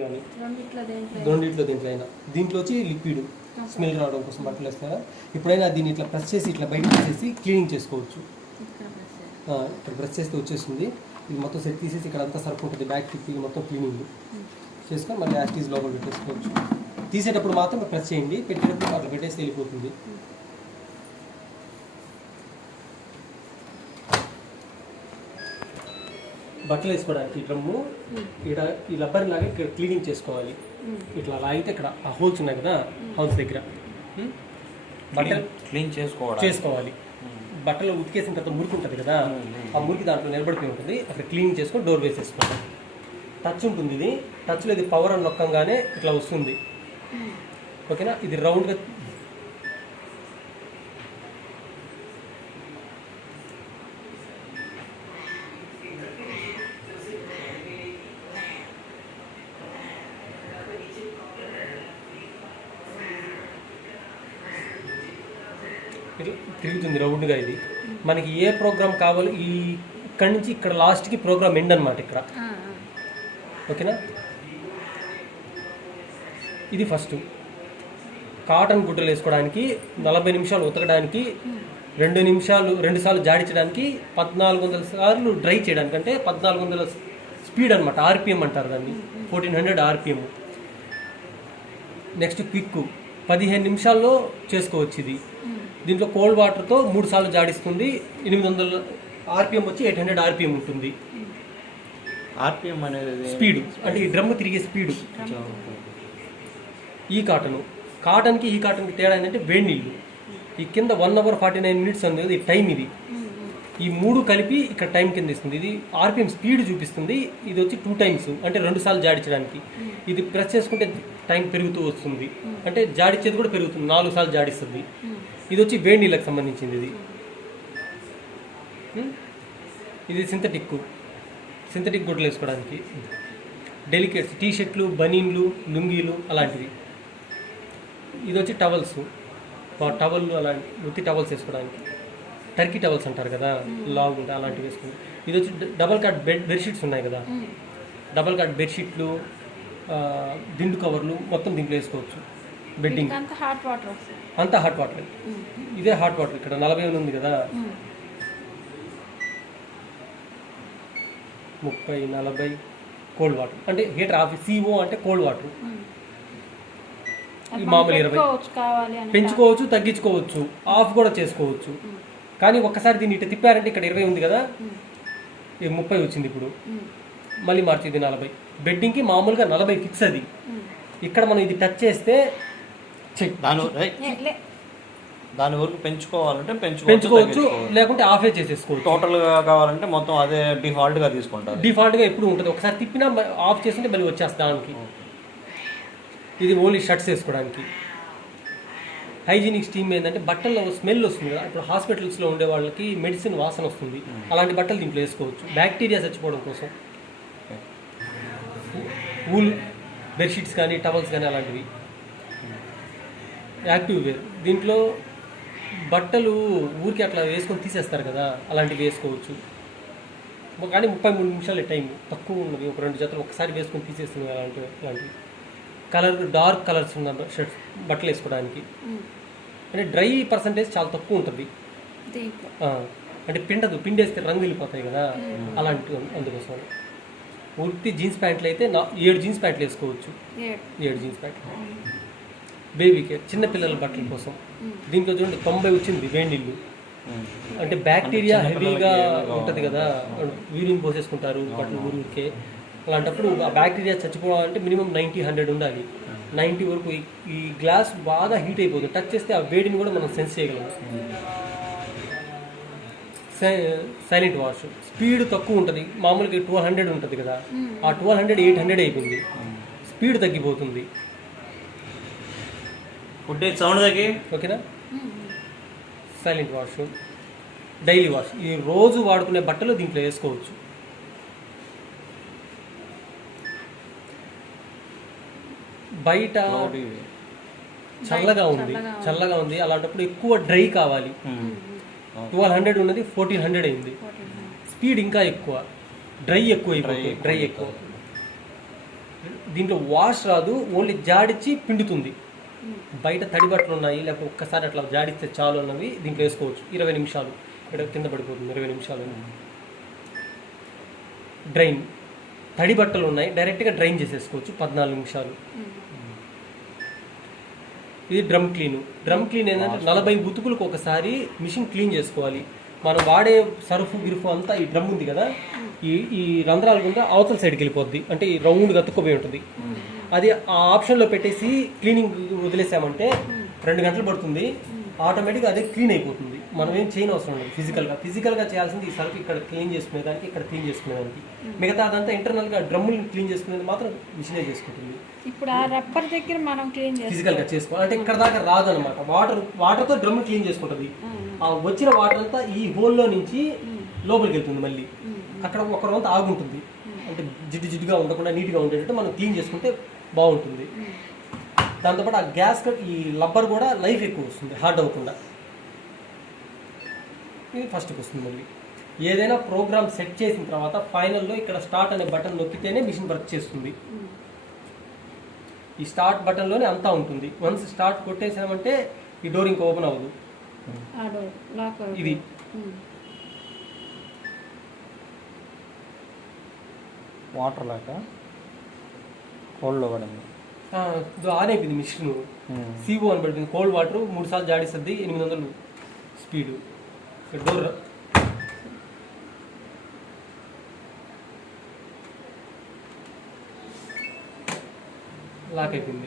కానీ రెండిట్లో దేంట్లో అయినా దీంట్లో వచ్చి లిక్విడ్ స్మెల్ రావడం కోసం బట్టలు వేస్తారా. ఎప్పుడైనా దీన్ని ఇట్లా ప్రెస్ చేసి ఇట్లా బయట తీసేసి క్లీనింగ్ చేసుకోవచ్చు. ఇక్కడ ప్రెస్ చేస్తే వచ్చేస్తుంది. ఇది మొత్తం సెట్ తీసేసి ఇక్కడ అంతా సరుకు ఉంటుంది, బ్యాక్ తిప్పి మొత్తం క్లీనింగ్ చేసుకొని మళ్ళీ యాక్టీస్ లోపల పెట్టేసుకోవచ్చు. తీసేటప్పుడు మాత్రం ప్రెస్ చేయండి, పెట్టేటప్పుడు అట్లా పెట్టేసి వెళ్ళిపోతుంది. బట్టలు వేసుకోవడానికి ఈ డ్రమ్ము ఇక్కడ ఈ రబ్బర్ లాగా ఇక్కడ క్లీనింగ్ చేసుకోవాలి. ఇట్లా లాగితే ఇక్కడ ఆ హోల్స్ ఉన్నాయి కదా, హౌస్ దగ్గర బట్టలు క్లీన్ చేసుకోవాలి. బట్టలు ఉతికేసిన తర్వాత మురికి ఉంటుంది కదా, ఆ మురికి దాంట్లో నిలబడిపోయి ఉంటుంది. అక్కడ క్లీన్ చేసుకొని డోర్ వేసేసుకోవాలి. టచ్ ఉంటుంది, ఇది టచ్లో ఇది పవర్ అని నొక్కంగానే ఇట్లా వస్తుంది. ఓకేనా, ఇది రౌండ్గా తిరుగుతుంది రౌండ్గా. ఇది మనకి ఏ ప్రోగ్రామ్ కావాలి, ఈ ఇక్కడి నుంచి ఇక్కడ లాస్ట్కి ప్రోగ్రామ్ ఎండ్ అనమాట ఇక్కడ. ఓకేనా, ఇది ఫస్ట్ కాటన్ గుడ్డలు వేసుకోవడానికి 40 నిమిషాలు ఉతకడానికి, 2 సార్లు జాడించడానికి, 1400 సార్లు డ్రై చేయడానికి, అంటే 1400 స్పీడ్ అనమాట, ఆర్పిఎం అంటారు దాన్ని, 1400 ఆర్పిఎం. నెక్స్ట్ క్విక్ 15 నిమిషాల్లో చేసుకోవచ్చు ఇది. దీంట్లో కోల్డ్ వాటర్తో 3 సార్లు జాడిస్తుంది. 800 ఆర్పిఎం వచ్చి 800 ఆర్పిఎం ఉంటుంది. ఆర్పిఎం అనేది స్పీడ్ అంటే ఈ డ్రమ్ తిరిగే స్పీడు. ఈ కాటన్కి ఈ కాటన్కి తేడా ఏంటంటే వేడి నీళ్ళు. ఈ కింద 1 hour 49 minutes ఉంది కదా, ఈ టైం ఇది. ఈ 3 కలిపి ఇక్కడ టైం కింద ఇస్తుంది. ఇది ఆర్పిఎం స్పీడ్ చూపిస్తుంది. ఇది వచ్చి 2 times అంటే 2 సార్లు జాడించడానికి. ఇది ప్రెస్ చేసుకుంటే టైం పెరుగుతూ వస్తుంది, అంటే జాడించేది కూడా పెరుగుతుంది, 4 సార్లు జాడిస్తుంది. ఇది వచ్చి వేడి నీళ్ళకి సంబంధించింది. ఇది సింథటిక్ గుడ్డలు వేసుకోవడానికి, డెలికేట్స్, టీషర్ట్లు, బనీన్లు, లుంగీలు అలాంటివి. ఇది వచ్చి టవల్స్, టవల్లు అలాంటి ఉత్తి టవల్స్ వేసుకోవడానికి, టర్కీ టవల్స్ అంటారు కదా, లాగ్ ఉంటాయి అలాంటివి వేసుకుని. ఇది వచ్చి డబల్ కాట్ బెడ్షీట్స్ ఉన్నాయి కదా, డబల్ కాట్ బెడ్షీట్లు, దిండు కవర్లు మొత్తం దీంట్లో వేసుకోవచ్చు. బెడ్డింగ్ అంతా హాట్ వాటర్. ఇదే హాట్ వాటర్. ఇక్కడ 40 ఉంది కదా, 30-40 కోల్డ్ వాటర్, అంటే హీటర్ ఆఫ్. CO అంటే కోల్డ్ వాటర్. ఈ మామూలు 20 పెంచుకోవచ్చు, తగ్గించుకోవచ్చు, ఆఫ్ కూడా చేసుకోవచ్చు. కానీ ఒక్కసారి దీన్ని ఇట్లా తిప్పారంటే ఇక్కడ 20 ఉంది కదా, 30 వచ్చింది. ఇప్పుడు మళ్ళీ మార్చేది 40. బెడ్డింగ్కి మామూలుగా 40 ఫిక్స్. అది ఇక్కడ మనం ఇది టచ్ చేస్తే దాని వరకు పెంచుకోవాలంటే పెంచుకోవచ్చు, లేకుంటే ఆఫే చేసేసుకోవచ్చు. టోటల్ గా కావాలంటే మొత్తం అదే డిఫాల్ట్ గా తీసుకుంటారు. డిఫాల్ట్ గా ఎప్పుడు ఉంటుంది. ఒకసారి తిప్పినా ఆఫ్ చేస్తుంటే మళ్ళీ వచ్చేస్తా దానికి. ఇది ఓన్లీ షర్ట్స్ వేసుకోవడానికి. హైజీనిక్ స్టీమ్ ఏంటంటే బట్టల్లో స్మెల్ వస్తుంది కదా, ఇప్పుడు హాస్పిటల్స్లో ఉండే వాళ్ళకి మెడిసిన్ వాసన వస్తుంది, అలాంటి బట్టలు దీంట్లో వేసుకోవచ్చు, బ్యాక్టీరియా చచ్చిపోవడం కోసం. వూల్ బెడ్షీట్స్ కానీ, టవల్స్ కానీ అలాంటివి. యాక్టివ్ వేర్, దీంట్లో బట్టలు ఊరికి అట్లా వేసుకొని తీసేస్తారు కదా, అలాంటివి వేసుకోవచ్చు. కానీ 33 నిమిషాలు టైం తక్కువ ఉన్నది. ఒక 2 జతలు ఒకసారి వేసుకొని తీసేస్తుంది అలాంటివి. డార్క్ కలర్స్ ఉన్న షర్ట్స్ బట్టలు వేసుకోవడానికి, అంటే డ్రై పర్సంటేజ్ చాలా తక్కువ ఉంటుంది. అంటే పిండేస్తే రంగు వెళ్ళిపోతాయి కదా, అలాంటి అందుకోసం. ఉత్తి జీన్స్ ప్యాంట్లు అయితే 7 జీన్స్ ప్యాంట్లు వేసుకోవచ్చు. 7 జీన్స్ ప్యాంట్లు. బేబీ కేర్, చిన్నపిల్లల బట్టల కోసం. దీంట్లో చూడండి 90 వచ్చింది వేడి నీళ్ళు. అంటే బ్యాక్టీరియా హెవీగా ఉంటుంది కదా, యూరిన్ పోసేసుకుంటారు బట్టలు ఊరికే. అలాంటప్పుడు ఆ బ్యాక్టీరియా చచ్చిపోవాలంటే మినిమం 90-100 ఉండాలి. 90 వరకు. ఈ గ్లాస్ బాగా హీట్ అయిపోతుంది, టచ్ చేస్తే ఆ వేడిని కూడా మనం సెన్స్ చేయగలం. సైలెంట్ వాష్, స్పీడ్ తక్కువ ఉంటుంది. మామూలుగా 1200 ఉంటుంది కదా, ఆ 1200 800 అయిపోయింది, స్పీడ్ తగ్గిపోతుంది. ఓకేనా. సైలెంట్ వాష్, డైలీ వాష్, ఈ రోజు వాడుకునే బట్టలు దీంట్లో వేసుకోవచ్చు. బయట చల్లగా ఉంది, అలాంటప్పుడు ఎక్కువ డ్రై కావాలి. 1200 ఉన్నది 1400 అయింది. స్పీడ్ ఇంకా ఎక్కువ, డ్రై ఎక్కువ అయిపోతుంది. దీంట్లో వాష్ రాదు, ఓన్లీ జాడిచ్చి పిండుతుంది. బయట తడి బట్టలు ఉన్నాయి, లేకపోతే ఒక్కసారి అట్లా జాడిస్తే చాలు అన్నవి దీంట్లో వేసుకోవచ్చు. 20 నిమిషాలు ఇక్కడ కింద పడిపోతుంది. 20 నిమిషాలు. డ్రైన్, తడి బట్టలు ఉన్నాయి, డైరెక్ట్గా డ్రైన్ చేసేసుకోవచ్చు 14 నిమిషాలు. ఇది డ్రమ్ క్లీన్. డ్రమ్ క్లీన్ ఏంటంటే 40 ఉతుకులకు ఒకసారి మిషన్ క్లీన్ చేసుకోవాలి. మనం వాడే సర్ఫ్ గిరుఫు అంతా ఈ డ్రమ్ ఉంది కదా, ఈ రంధ్రాల గుండా అవతల సైడ్కి వెళ్ళిపోద్ది, అంటే ఈ రౌండ్గా అతుక్కుపోయి ఉంటుంది. అది ఆ ఆప్షన్లో పెట్టేసి క్లీనింగ్ వదిలేసామంటే 2 గంటలు పడుతుంది, ఆటోమేటిక్గా అదే క్లీన్ అయిపోతుంది. మనం ఏం చేయని అవసరం లేదు. ఫిజికల్గా చేయాల్సింది ఈ సర్ఫ్ ఇక్కడ క్లీన్ చేసుకునేదానికి, ఇక్కడ క్లీన్ చేసుకునేదానికి. మిగతా అదంతా ఇంటర్నల్గా డ్రమ్ములు క్లీన్ చేసుకునేది మాత్రం మిషనే చేసుకుంటుంది. ఇప్పుడు ఆ రబ్బర్ దగ్గర మనం క్లీన్ ఫిజికల్గా చేసుకోవాలి అంటే ఇక్కడ దాకా రాదు అనమాట. వాటర్తో డ్రమ్ క్లీన్ చేసుకుంటుంది. ఆ వచ్చిన వాటర్ అంతా ఈ హోల్లో నుంచి లోపలికి వెళ్తుంది. మళ్ళీ అక్కడ ఒక రౌండ్ ఆగుంటుంది, అంటే జిడ్డుగా ఉండకుండా నీట్గా ఉండేటట్టు మనం క్లీన్ చేసుకుంటే బాగుంటుంది. దాంతోపాటు ఆ గ్యాస్ ఈ లబ్బర్ కూడా లైఫ్ ఎక్కువ వస్తుంది, హార్డ్ అవ్వకుండా. ఇది ఫస్ట్కి వస్తుంది. మళ్ళీ ఏదైనా ప్రోగ్రామ్ సెట్ చేసిన తర్వాత ఫైనల్లో ఇక్కడ స్టార్ట్ అనే బటన్ నొక్కితేనే మిషన్ వర్క్ చేస్తుంది. ఈ స్టార్ట్ బటన్లోనే అంతా ఉంటుంది. వన్స్ స్టార్ట్ కొట్టేసామంటే ఈ డోర్ ఇంకా ఓపెన్ అవ్వదు. ఇది వాటర్ లేక కోల్డ్లో పడింది. ఆన్ అయిపోయింది మిషన్. సిఓ అని పడుతుంది. కోల్డ్ వాటర్ 3 సార్లు జాడిస్తుంది. 800 స్పీడు. డోర్ లాక్ అయిపోయింది.